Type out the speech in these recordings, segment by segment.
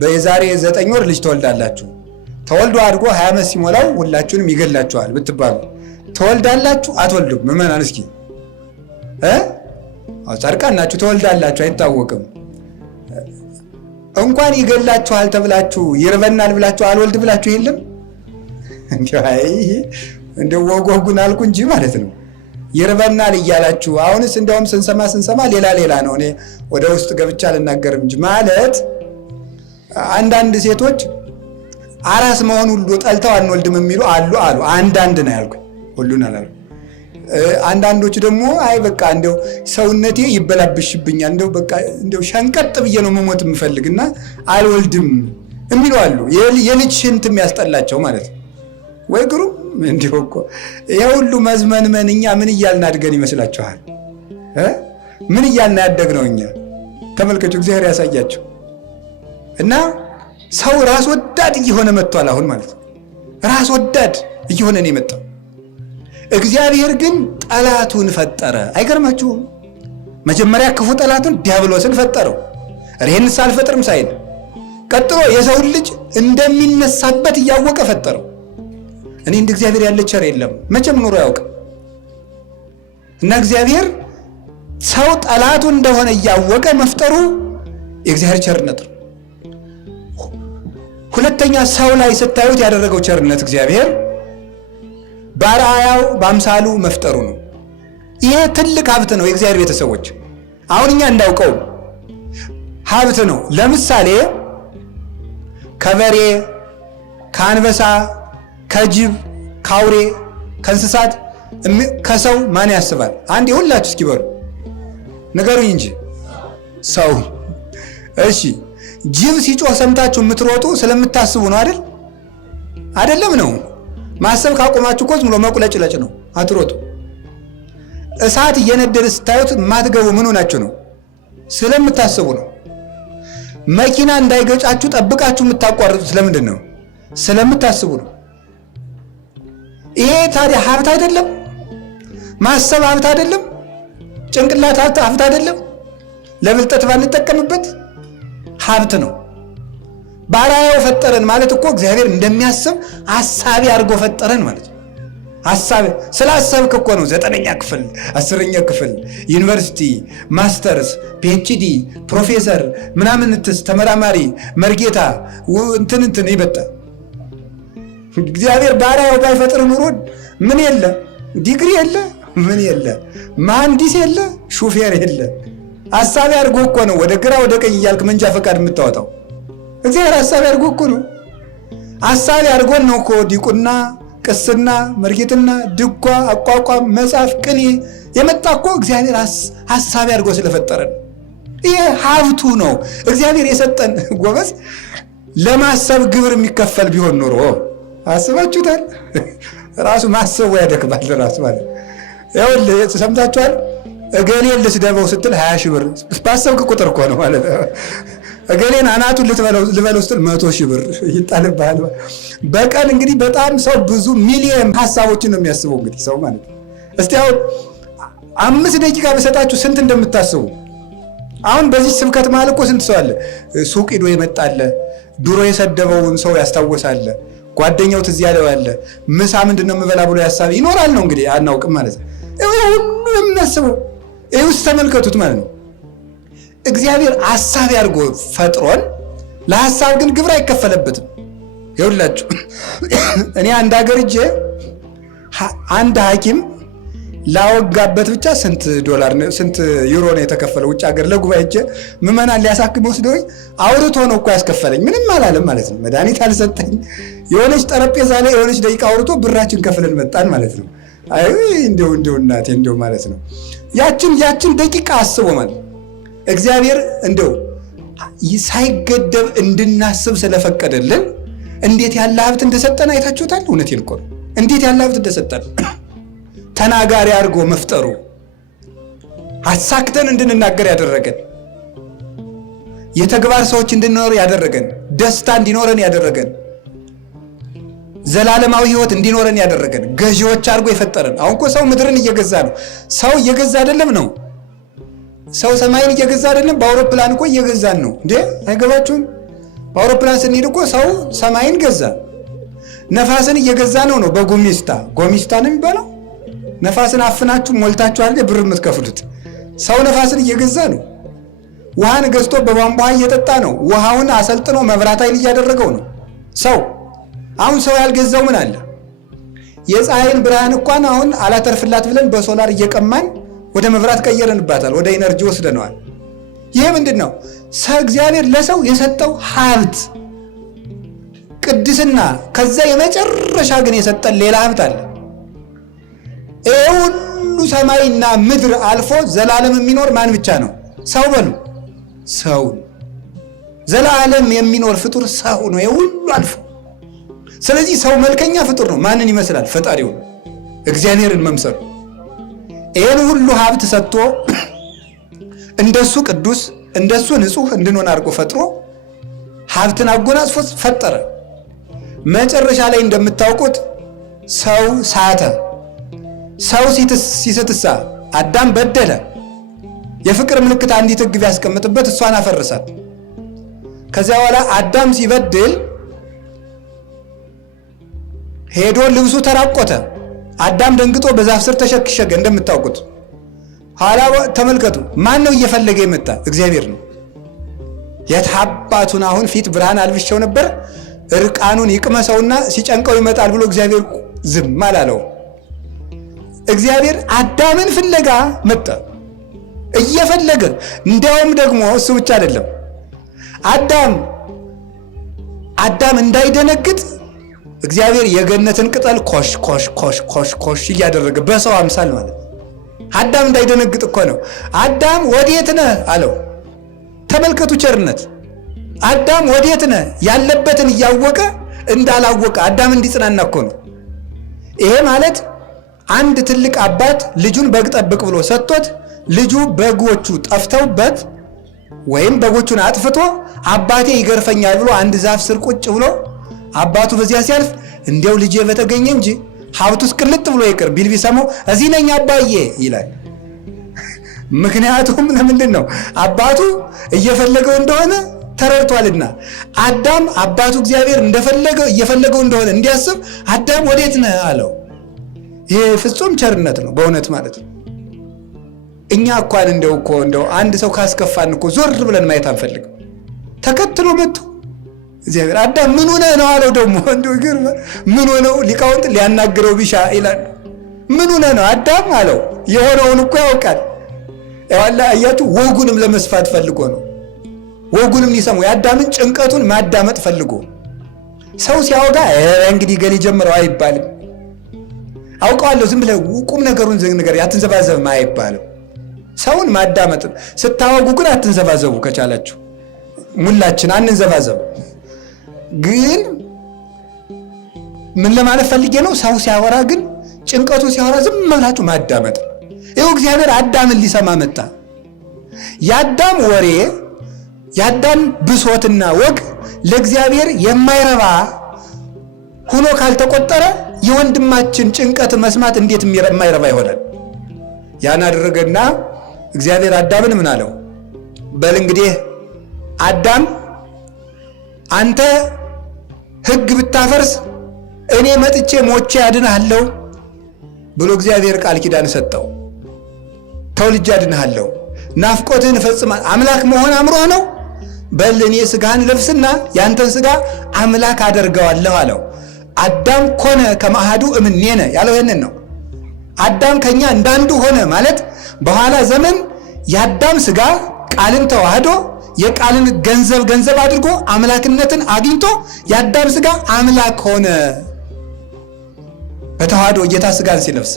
በዛሬ 9 ወር ልጅ ተወልዳላችሁ፣ ተወልዶ አድጎ 20 ዓመት ሲሞላው ሁላችሁንም ይገላችኋል ብትባሉ ተወልዳላችሁ አትወልዱም? ምዕመናን እስኪ ጻድቃን ናችሁ ተወልዳላችሁ አይታወቅም። እንኳን ይገላችኋል ተብላችሁ ይርበናል ብላችሁ አልወልድ ብላችሁ የለም እንደው ወጎጉን አልኩ እንጂ ማለት ነው። ይርበናል እያላችሁ አሁንስ እንደውም ስንሰማ ሌላ ነው። እኔ ወደ ውስጥ ገብቻ አልናገርም እንጂ ማለት አንዳንድ ሴቶች አራስ መሆን ሁሉ ጠልተው አንወልድም የሚሉ አሉ። አንዳንድ ነው ያልኩኝ፣ ሁሉን አላልኩም። አንዳንዶች ደግሞ አይ በቃ እንደው ሰውነቴ ይበላብሽብኛል እንደው ሸንቀጥ ብዬ ነው መሞት የምፈልግና አልወልድም የሚሉ አሉ። የልጅ ሽንትም ያስጠላቸው ማለት ነው። ወይ ግሩም እንዲሁ እኮ ይሄ ሁሉ መዝመንመን እኛ ምን እያልን አድገን ይመስላችኋል? ምን እያልን ያደግነው እኛ? ተመልከቱ፣ እግዚአብሔር ያሳያቸው። እና ሰው ራስ ወዳድ እየሆነ መጥቷል አሁን ማለት ነው። ራስ ወዳድ እየሆነ ነው የመጣው። እግዚአብሔር ግን ጠላቱን ፈጠረ። አይገርማችሁም? መጀመሪያ ክፉ ጠላቱን ዲያብሎስን ፈጠረው፣ ይሄንስ አልፈጥርም ሳይል። ቀጥሎ የሰውን ልጅ እንደሚነሳበት እያወቀ ፈጠረው። እኔ እንደ እግዚአብሔር ያለ ቸር የለም፣ መቼም ኑሮ ያውቅ። እና እግዚአብሔር ሰው ጠላቱ እንደሆነ እያወቀ መፍጠሩ የእግዚአብሔር ቸርነት ነው። ሁለተኛ ሰው ላይ ስታዩት ያደረገው ቸርነት እግዚአብሔር በአርአያው በአምሳሉ መፍጠሩ ነው። ይሄ ትልቅ ሀብት ነው። የእግዚአብሔር ቤተሰቦች አሁን እኛ እንዳውቀው ሀብት ነው። ለምሳሌ ከበሬ፣ ከአንበሳ፣ ከጅብ፣ ከአውሬ፣ ከእንስሳት ከሰው ማን ያስባል? አንዴ ሁላችሁ እስኪ በሉ ንገሩኝ እንጂ ሰው። እሺ ጅብ ሲጮህ ሰምታችሁ የምትሮጡ ስለምታስቡ ነው አይደል? አይደለም ነው። ማሰብ ካቆማችሁ እኮ ዝም ብሎ መቁለጭለጭ ነው፣ አትሮጡ። እሳት እየነደደ ስታዩት የማትገቡ ምን ሆናችሁ ነው? ስለምታስቡ ነው። መኪና እንዳይገጫችሁ ጠብቃችሁ የምታቋርጡት ስለምንድን ነው? ስለምታስቡ ነው። ይሄ ታዲያ ሀብት አይደለም? ማሰብ ሀብት አይደለም? ጭንቅላት ሀብት አይደለም? ለብልጠት ባንጠቀምበት ሀብት ነው። በአርአያው ፈጠረን ማለት እኮ እግዚአብሔር እንደሚያስብ አሳቢ አድርጎ ፈጠረን ማለት ነው። አሳቢ ስላሰብክ እኮ ነው 9ኛ ክፍል 10ኛ ክፍል ዩኒቨርሲቲ ማስተርስ ፒኤችዲ ፕሮፌሰር ምናምን ተመራማሪ መርጌታ እንትን ይበጣ። እግዚአብሔር በአርአያው ባይፈጥር ኑሮ ምን የለ፣ ዲግሪ የለ፣ ምን የለ፣ መሐንዲስ የለ፣ ሹፌር የለ። አሳቢ አድርጎ እኮ ነው ወደ ግራ ወደ ቀኝ እያልክ መንጃ ፈቃድ የምታወጣው። እግዚአብሔር አሳቢ አድርጎ እኮ ነው። አሳቢ አድርጎን ነው እኮ ዲቁና፣ ቅስና፣ መርጌትና፣ ድጓ፣ አቋቋም፣ መጽሐፍ፣ ቅኔ የመጣ እኮ እግዚአብሔር አሳቢ አድርጎ ስለፈጠረን። ይሄ ሀብቱ ነው እግዚአብሔር የሰጠን። ጎበዝ ለማሰብ ግብር የሚከፈል ቢሆን ኖሮ አስባችሁታል? ራሱ ማሰቡ ያደክማል ራሱ ማለት ይኸውልህ፣ ሰምታችኋል? እገሌን ልስደበው ስትል 20 ሺህ ብር ባሰብክ ቁጥር እኮ ነው ማለት ነው። እገሌን አናቱን ልበለው ስትል 100 ሺህ ብር ይጣልብሃል። በቀን እንግዲህ በጣም ሰው ብዙ ሚሊዮን ሀሳቦችን ነው የሚያስበው እንግዲህ ሰው ማለት ነው። እስቲ አሁን 5 ደቂቃ በሰጣችሁ ስንት እንደምታስቡ። አሁን በዚህ ስብከት መሃል እኮ ስንት ሰው አለ ሱቅ ሄዶ የመጣለ፣ ድሮ የሰደበውን ሰው ያስታወሳለ፣ ጓደኛው ትዝ ያለው ያለ፣ ምሳ ምንድነው የምበላ ብሎ ያሳብ ይኖራል ነው እንግዲህ አናውቅም ማለት ነው። ሁሉ የምናስበው ይህ ውስጥ ተመልከቱት ማለት ነው። እግዚአብሔር አሳቢ አድርጎ ፈጥሮን ለሐሳብ ግን ግብር አይከፈለበትም። ይኸውላችሁ እኔ አንድ ሀገር እጄ አንድ ሐኪም ላወጋበት ብቻ ስንት ዶላር ስንት ዩሮ ነው የተከፈለው? ውጭ ሀገር ለጉባኤ እጄ ምዕመናን ሊያሳክም ወስደውኝ አውርቶ ነው እኮ ያስከፈለኝ። ምንም አላለም ማለት ነው። መድኃኒት አልሰጠኝ። የሆነች ጠረጴዛ ላይ የሆነች ደቂቃ አውርቶ ብራችን ከፍለን መጣን ማለት ነው። አይ እንደው እናቴ እንደው ማለት ነው ያችን ደቂቃ አስቦ ማለት እግዚአብሔር እንደው ሳይገደብ እንድናስብ ስለፈቀደልን እንዴት ያለ ሀብት እንደሰጠን አይታችሁታል? እውነቴን እኮ ነው። እንዴት ያለ ሀብት እንደሰጠን ተናጋሪ አድርጎ መፍጠሩ፣ አሳክተን እንድንናገር ያደረገን፣ የተግባር ሰዎች እንድንኖር ያደረገን፣ ደስታ እንዲኖረን ያደረገን፣ ዘላለማዊ ሕይወት እንዲኖረን ያደረገን፣ ገዢዎች አድርጎ የፈጠረን። አሁን እኮ ሰው ምድርን እየገዛ ነው። ሰው እየገዛ አይደለም ነው። ሰው ሰማይን እየገዛ አይደለም። በአውሮፕላን እኮ እየገዛን ነው እንዴ! አይገባችሁም? በአውሮፕላን ስንሄድ እኮ ሰው ሰማይን ገዛ፣ ነፋስን እየገዛ ነው በጎሚስታ ጎሚስታ ነው የሚባለው። ነፋስን አፍናችሁ ሞልታችሁ አይደል ብር የምትከፍሉት? ሰው ነፋስን እየገዛ ነው። ውሃን ገዝቶ በቧንቧ እየጠጣ ነው። ውሃውን አሰልጥኖ መብራት ኃይል እያደረገው ነው ሰው። አሁን ሰው ያልገዛው ምን አለ? የፀሐይን ብርሃን እንኳን አሁን አላተርፍላት ብለን በሶላር እየቀማን ወደ መብራት ቀየረንባታል፣ ወደ ኢነርጂ ወስደነዋል። ይሄ ምንድን ነው? እግዚአብሔር ለሰው የሰጠው ሀብት ቅድስና። ከዛ የመጨረሻ ግን የሰጠን ሌላ ሀብት አለ። ይሄ ሁሉ ሰማይና ምድር አልፎ ዘላለም የሚኖር ማን ብቻ ነው? ሰው በሉ። ሰው ዘላለም የሚኖር ፍጡር ሰው ነው፣ የሁሉ አልፎ። ስለዚህ ሰው መልከኛ ፍጡር ነው። ማንን ይመስላል? ፈጣሪው እግዚአብሔርን መምሰሉ። ይሄን ሁሉ ሀብት ሰጥቶ እንደሱ ቅዱስ እንደሱ ንጹህ እንድንሆን አድርጎ ፈጥሮ ሀብትን አጎናጽፎ ፈጠረ። መጨረሻ ላይ እንደምታውቁት ሰው ሳተ። ሰው ሲስትሳ አዳም በደለ። የፍቅር ምልክት አንዲት ሕግ ቢያስቀምጥበት እሷን አፈረሳት። ከዚያ በኋላ አዳም ሲበድል ሄዶ ልብሱ ተራቆተ። አዳም ደንግጦ በዛፍ ስር ተሸከሸገ እንደምታውቁት። ኋላ ተመልከቱ፣ ማን ነው እየፈለገ የመጣ? እግዚአብሔር ነው። የታባቱን አሁን ፊት ብርሃን አልብሼው ነበር እርቃኑን ይቅመሰውና ሲጨንቀው ይመጣል ብሎ እግዚአብሔር ዝም አላለው። እግዚአብሔር አዳምን ፍለጋ መጣ እየፈለገ። እንዲያውም ደግሞ እሱ ብቻ አይደለም፣ አዳም እንዳይደነግጥ እግዚአብሔር የገነትን ቅጠል ኮሽ ኮሽ ኮሽ ኮሽ ኮሽ እያደረገ በሰው አምሳል ማለት አዳም እንዳይደነግጥ እኮ ነው። አዳም ወዴት ነህ አለው። ተመልከቱ ቸርነት። አዳም ወዴት ነህ ያለበትን እያወቀ እንዳላወቀ አዳም እንዲጽናና እኮ ነው። ይሄ ማለት አንድ ትልቅ አባት ልጁን በግ ጠብቅ ብሎ ሰጥቶት ልጁ በጎቹ ጠፍተውበት ወይም በጎቹን አጥፍቶ አባቴ ይገርፈኛል ብሎ አንድ ዛፍ ስር ቁጭ ብሎ አባቱ በዚያ ሲያልፍ እንዲያው ልጄ በተገኘ እንጂ ሀብቱስ ቅልጥ ብሎ ይቅር ቢል ቢሰማው እዚህ ነኝ አባዬ ይላል። ምክንያቱም ለምንድን ነው? አባቱ እየፈለገው እንደሆነ ተረድቷልና። አዳም አባቱ እግዚአብሔር እየፈለገው እንደሆነ እንዲያስብ አዳም ወዴት ነህ አለው። ይሄ ፍጹም ቸርነት ነው በእውነት ማለት ነው። እኛ እንኳን እንደው አንድ ሰው ካስከፋን እኮ ዞር ብለን ማየት አንፈልግም። ተከትሎ መጥቶ እግዚአብሔር አዳም ምን ሆነህ ነው አለው። ደግሞ እንደው ይገርም ምን ሆነው ሊቃውንት ሊያናግረው ቢሻ ይላል። ምን ሆነህ ነው አዳም አለው። የሆነውን እኮ ያውቃል። ያላ አያችሁ፣ ወጉንም ለመስፋት ፈልጎ ነው። ወጉንም ሊሰሙ የአዳምን ጭንቀቱን ማዳመጥ ፈልጎ። ሰው ሲያወጋ እንግዲህ ገሌ ጀምረው አይባልም። አውቀዋለሁ ዝም ብለህ ቁም ነገሩን ነገር ያትንዘባዘብ አይባልም። ሰውን ማዳመጥ ስታወጉ ግን አትንዘባዘቡ። ከቻላችሁ ሙላችን አንንዘባዘቡ። ግን ምን ለማለት ፈልጌ ነው? ሰው ሲያወራ ግን ጭንቀቱ ሲያወራ ዝም ብላችሁ ማዳመጥ። ይኸው እግዚአብሔር አዳምን ሊሰማ መጣ። የአዳም ወሬ የአዳም ብሶትና ወግ ለእግዚአብሔር የማይረባ ሆኖ ካልተቆጠረ የወንድማችን ጭንቀት መስማት እንዴት የማይረባ ይሆናል? ያን አደረገና እግዚአብሔር አዳምን ምን አለው? በል እንግዲህ አዳም አንተ ሕግ ብታፈርስ እኔ መጥቼ ሞቼ ያድንሃለሁ ብሎ እግዚአብሔር ቃል ኪዳን ሰጠው። ተወልጄ ያድንሃለሁ፣ ናፍቆትህን እፈጽማለሁ። አምላክ መሆን አምሮህ ነው? በል እኔ ሥጋህን ለብስና ያንተን ሥጋ አምላክ አደርገዋለሁ አለው። አዳም ኮነ ከማሃዱ እምኔነ ያለው ይህንን ነው። አዳም ከኛ እንዳንዱ ሆነ ማለት በኋላ ዘመን የአዳም ሥጋ ቃልን ተዋህዶ የቃልን ገንዘብ አድርጎ አምላክነትን አግኝቶ የአዳም ሥጋ አምላክ ሆነ በተዋህዶ ጌታ ሥጋን ሲለብስ።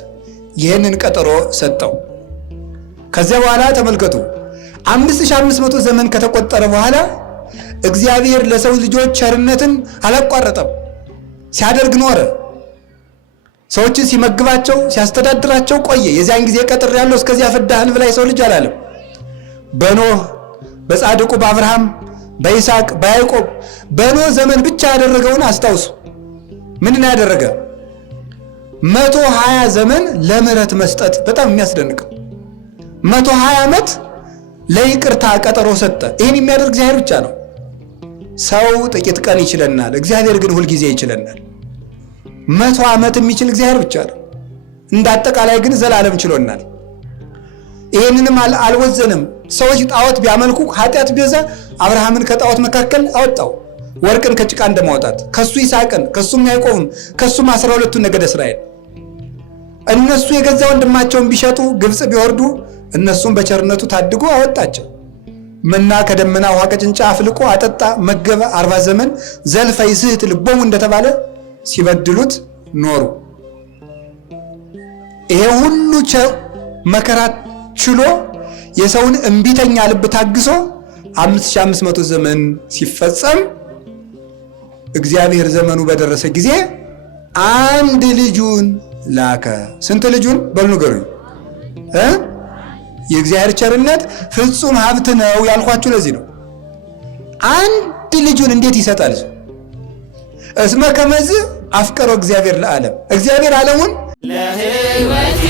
ይህንን ቀጠሮ ሰጠው። ከዚያ በኋላ ተመልከቱ 5500 ዘመን ከተቆጠረ በኋላ እግዚአብሔር ለሰው ልጆች ቸርነትን አላቋረጠም፣ ሲያደርግ ኖረ። ሰዎችን ሲመግባቸው ሲያስተዳድራቸው ቆየ። የዚያን ጊዜ ቀጥር ያለው እስከዚያ ፍዳህን ብላ የሰው ልጅ አላለም። በኖህ በጻድቁ በአብርሃም በይስሐቅ በያዕቆብ በኖህ ዘመን ብቻ ያደረገውን አስታውሱ። ምንድን ያደረገ? 120 ዘመን ለምህረት መስጠት። በጣም የሚያስደንቅ 120 ዓመት ለይቅርታ ቀጠሮ ሰጠ። ይህን የሚያደርግ እግዚአብሔር ብቻ ነው። ሰው ጥቂት ቀን ይችለናል፣ እግዚአብሔር ግን ሁልጊዜ ይችለናል። 100 ዓመት የሚችል እግዚአብሔር ብቻ ነው። እንዳጠቃላይ ግን ዘላለም ችሎናል። ይሄንንም አልወዘንም። ሰዎች ጣዖት ቢያመልኩ ኃጢአት ቢበዛ አብርሃምን ከጣዖት መካከል አወጣው፣ ወርቅን ከጭቃ እንደማውጣት፣ ከሱ ይስሐቅን፣ ከሱም ያዕቆብን፣ ከሱም 12ቱ ነገደ እስራኤል። እነሱ የገዛ ወንድማቸውን ቢሸጡ ግብፅ ቢወርዱ እነሱም በቸርነቱ ታድጎ አወጣቸው። መና ከደመና ውሃ ከጭንጫ አፍልቆ አጠጣ፣ መገበ። 40 ዘመን ዘልፈ ይስሕት ልቦሙ እንደተባለ ሲበድሉት ኖሩ። ይሄ ሁሉ መከራ ችሎ የሰውን እምቢተኛ ልብ ታግሶ 5500 ዘመን ሲፈጸም እግዚአብሔር ዘመኑ በደረሰ ጊዜ አንድ ልጁን ላከ። ስንት ልጁን በሉ ንገሩኝ። የእግዚአብሔር ቸርነት ፍጹም ሀብት ነው ያልኳችሁ ለዚህ ነው። አንድ ልጁን እንዴት ይሰጣል? እስመ ከመዝ አፍቀረው እግዚአብሔር ለዓለም፣ እግዚአብሔር ዓለሙን ለሕይወት